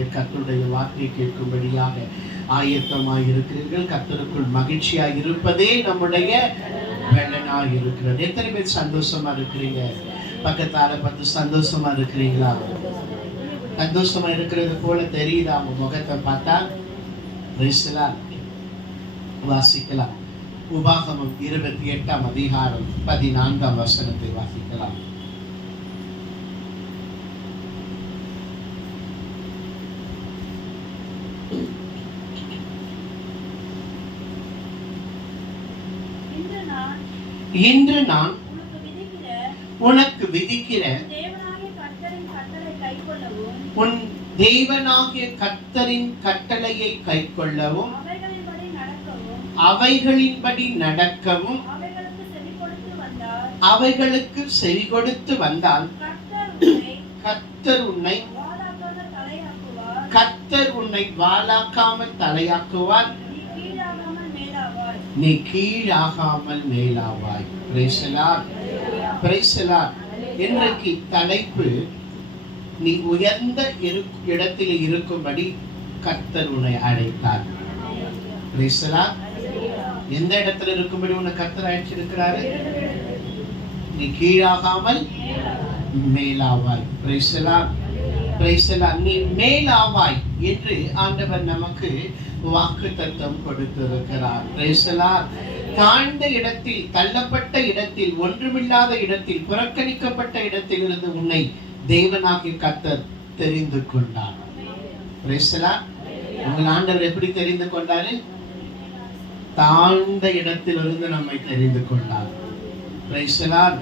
பேர் கத்தருடைய வாக்கை கேட்கும்படியாக ஆயத்தமாக இருக்கிறீர்கள். கத்தருக்குள் மகிழ்ச்சியாக இருப்பதே நம்முடைய வெள்ளனாக இருக்கிறது. எத்தனை பேர் சந்தோஷமா இருக்கிறீங்க? பக்கத்தால பார்த்து சந்தோஷமா இருக்கிறீங்களா? சந்தோஷமா இருக்கிறது போல தெரியுதா? அவங்க முகத்தை பார்த்தா? பேசலாம். வாசிக்கலாம். உபாகமம் இருபத்தி எட்டாம் அதிகாரம் பதினான்காம் வசனத்தை வாசிக்கலாம். இன்று நான் உனக்கு விதிக்கிற உன் தேவனாகிய கர்த்தரின் கட்டளையை அவைகளின்படி நடக்கவும் அவைகளின்படி நடக்கவும் அவைகளுக்கு செவி கொடுத்து வந்தால் கர்த்தர் உன்னை கத்தர் உன்னை வாழாக்காமல் தலையாக்குவார். நீ கீழாகாமல் மேலாவாய். பிரேசலார் பிரேசலார் இன்றைக்கு தலைப்பு நீ உயர்ந்த இரு இடத்தில் இருக்கும்படி கத்தர் உன்னை அழைத்தார். பிரேசலார் எந்த இடத்துல இருக்கும்படி உன்னை கத்தர் அழைச்சிருக்கிறாரு நீ கீழாகாமல் மேலாவாய். பிரைசலா மேலாவாய் என்று ஆண்டவர் நமக்கு வாக்கு தத்தம் கொடுத்திருக்கிறார் பிரேசலார் தாழ்ந்த இடத்தில் தள்ளப்பட்ட இடத்தில் ஒன்றுமில்லாத இடத்தில் புறக்கணிக்கப்பட்ட இடத்தில் இருந்து உன்னை தேவனாகி கத்தர் தெரிந்து கொண்டார். பிரைசலா உங்கள் ஆண்டவர் எப்படி தெரிந்து கொண்டாரு? தாழ்ந்த இடத்திலிருந்து நம்மை தெரிந்து கொண்டார். பிரைசலார்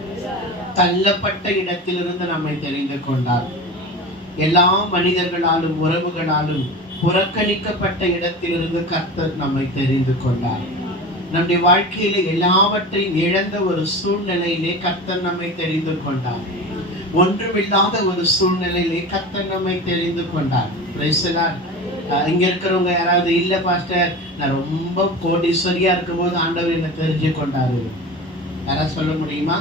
தள்ளப்பட்ட இடத்திலிருந்து நம்மை தெரிந்து கொண்டார். எல்லா மனிதர்களாலும் உறவுகளாலும் புறக்கணிக்கப்பட்ட இடத்திலிருந்து கர்த்தர் நம்மை தெரிந்து கொண்டார். நம்முடைய வாழ்க்கையில எல்லாவற்றையும் இழந்த ஒரு சூழ்நிலையிலே கர்த்தர் நம்மை தெரிந்து கொண்டார். ஒன்றுமில்லாத ஒரு சூழ்நிலையிலே கர்த்தர் நம்மை தெரிந்து கொண்டார். இங்க இருக்கிறவங்க யாராவது இல்ல பாஸ்டர் நான் ரொம்ப கோடீஸ்வரியா இருக்கும்போது ஆண்டவர் என்னை தெரிஞ்சு கொண்டாரு. யாராவது சொல்ல முடியுமா?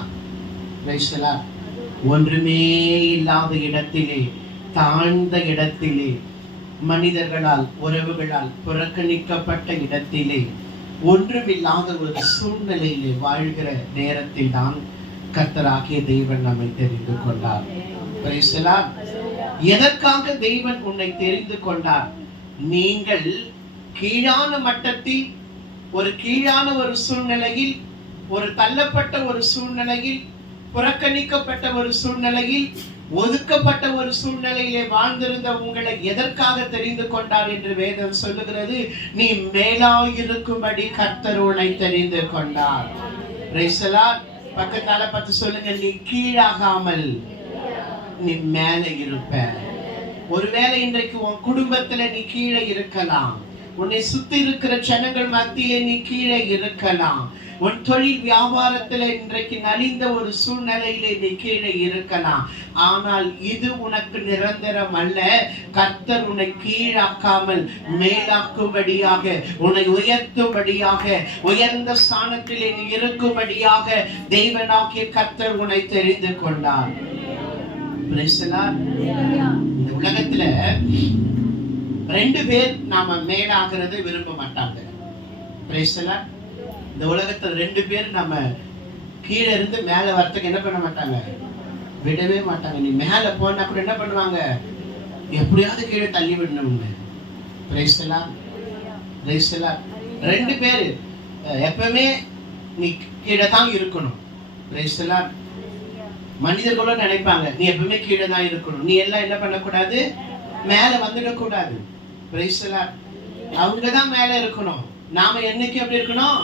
ஒன்றுமே இல்லாத இடத்திலே தாழ்ந்த இடத்திலே மனிதர்களால் உறவுகளால் புறக்கணிக்கப்பட்ட இடத்திலே ஒன்றுமில்லாத ஒரு சூழ்நிலையிலே வாழ்கிற நேரத்தில் தான் கர்த்தராகிய தெய்வன் நம்மை தெரிந்து கொண்டார். எதற்காக தெய்வன் உன்னை தெரிந்து கொண்டார்? நீங்கள் கீழான மட்டத்தில் ஒரு கீழான ஒரு சூழ்நிலையில் ஒரு தள்ளப்பட்ட ஒரு சூழ்நிலையில் புறக்கணிக்கப்பட்ட ஒரு சூழ்நிலையில் ஒதுக்கப்பட்ட ஒரு சூழ்நிலையிலே வாழ்ந்திருந்த உங்களை எதற்காக தெரிந்து கொண்டார் என்று வேதம் சொல்லுகிறது? நீ மேலாயிருக்கும்படி கர்த்தர் உன்னை தெரிந்து கொண்டார். பக்கத்தால பார்த்து சொல்லுங்க நீ கீழாகாமல் நீ மேல இருப்ப ஒருவேளை இன்றைக்கு உன் குடும்பத்துல நீ கீழே இருக்கலாம். உன்னை சுத்தி இருக்கிற ஜனங்கள் மத்தியிலே நீ கீழே இருக்கலாம். உன் தொழில் வியாபாரத்துல இன்றைக்கு நலிந்த ஒரு சூழ்நிலையில நீ கீழே இருக்கலாம். ஆனால் இது உனக்கு நிரந்தரம் அல்ல. கர்த்தர் உன்னை கீழாக்காமல் மேலாக்கும்படியாக உன்னை உயர்த்தும்படியாக உயர்ந்த ஸ்தானத்திலே நீ இருக்கும்படியாக தெய்வனாகிய கர்த்தர் உன்னை தெரிந்து கொண்டார். இந்த உலகத்துல ரெண்டு பேர் நாம மேலாகிறது விரும்ப மாட்டாங்க. பிரேசலா. இந்த உலகத்துல ரெண்டு பேர் நம்ம கீழே இருந்து மேல வரத்துக்கு என்ன பண்ண மாட்டாங்க? விடவே மாட்டாங்க. நீ மேல போன அப்புறம் என்ன பண்ணுவாங்க? எப்படியாவது கீழே தள்ளி விடணும்னு Praise the ரெண்டு பேர் எப்பவுமே நீ கீழே தான் இருக்கணும். Praise மனிதர்களும் நினைப்பாங்க நீ எப்பவுமே கீழே தான் இருக்கணும். நீ எல்லாம் என்ன பண்ணக்கூடாது? மேல வந்துடக்கூடாது. Praise அவங்க தான் மேல இருக்கணும். நாம என்னைக்கு எப்படி இருக்கணும்?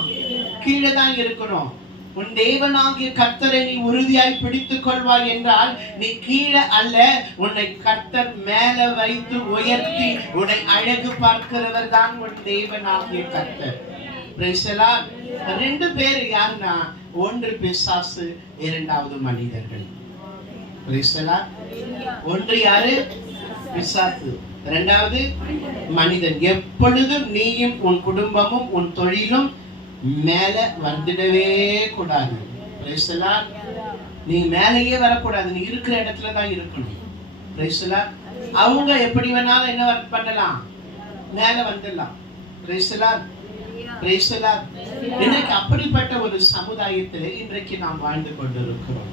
கீழே தான் இருக்கணும். உன் தேவனாகிய கர்த்தரை நீ உறுதியாய் பிடித்துக் கொள்வாய் என்றால் நீ கீழே அல்ல உன்னை கர்த்தர் மேல வைத்து உயர்த்தி உன்னை அழகு பார்க்கிறவர் தான் உன் தேவனாகிய கர்த்தர். ரெண்டு பேர் யாருன்னா ஒன்று பிசாசு இரண்டாவது மனிதர்கள். ஒன்று யாரு? பிசாசு. இரண்டாவது மனிதன். எப்பொழுதும் நீயும் உன் குடும்பமும் உன் தொழிலும் மேல வந்துடவே கூடாது. நீங்க மேலேயே வரக்கூடாது. நீ இருக்கிற இடத்துல தான் இருக்கணும். அவங்க எப்படி வேணாலும் என்ன ஒர்க் பண்ணலாம்? மேல வந்துடலாம். Praise இன்றைக்கு அப்படிப்பட்ட ஒரு சமுதாயத்தில் இன்றைக்கு நாம் வாழ்ந்து கொண்டிருக்கிறோம்.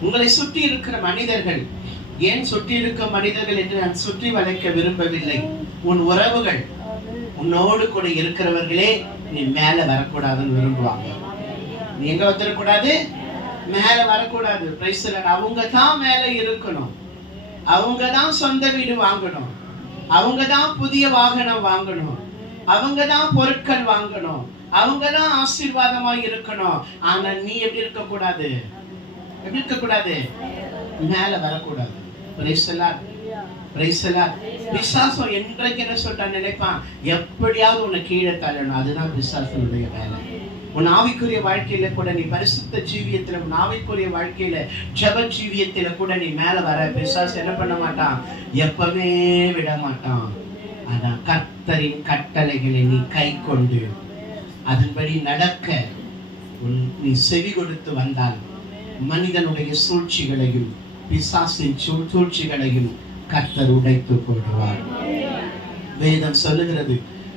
உங்களை சுற்றி இருக்கிற மனிதர்கள் ஏன் சுற்றி இருக்கும் மனிதர்கள் என்று நான் சுற்றி வளைக்க விரும்பவில்லை? உன் உறவுகள் உன்னோடு கூட இருக்கிறவர்களே நீ மேல வரக்கூடாதுன்னு விரும்புவாங்க. நீ எங்க வந்துடக்கூடாது மேல வரக்கூடாது. Praise அவங்க தான் மேல இருக்கணும். அவங்க தான் சொந்த வீடு வாங்கணும். அவங்க தான் புதிய வாகனம் வாங்கணும். அவங்க தான் பொருட்கள் வாங்கணும். அவங்க தான் ஆசீர்வாதமா இருக்கணும். ஆனா நீ எப்படி இருக்க கூடாது எப்படி இருக்க கூடாது மேல வரக்கூடாது. Praise the பிசாசம் என்றைக்கு என்ன சொல்லிட்டா நினைப்பான் எப்படியாவது உன்னை கீழே தள்ளணும். அதுதான் பிசாசனுடைய வேலை. உன் ஆவிக்குரிய வாழ்க்கையில கூட நீ பரிசுத்த ஜீவியத்துல உன் ஆவிக்குரிய வாழ்க்கையில ஜப ஜீவியத்துல கூட நீ மேல வர பிசாசு என்ன பண்ண மாட்டான்? எப்பவுமே விட மாட்டான். அதான் கர்த்தரின் கட்டளைகளை நீ கை கொண்டு அதன்படி நடக்க உன் நீ செவி கொடுத்து வந்தால் மனிதனுடைய சூழ்ச்சிகளையும் பிசாசின் சூழ்- சூழ்ச்சிகளையும் கர்த்தர் உடைத்து போடுவார் வேதம் சொல்லுகிறது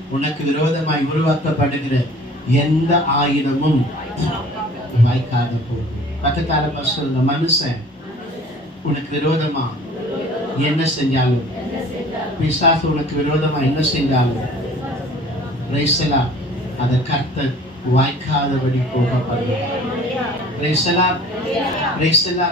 உனக்கு விரோதமாய் உருவாக்கப்படுகிற எந்த ஆயுதமும் வாய்க்காத போகும். பக்கத்தால சொல்ற மனுஷன் உனக்கு விரோதமா என்ன செஞ்சாலும் பிசாசு உனக்கு விரோதமா என்ன செஞ்சாலும் ரைசலா அதை கர்த்தர் வாய்க்காதபடி போகப்படுவார். ரைசலா ரைசலா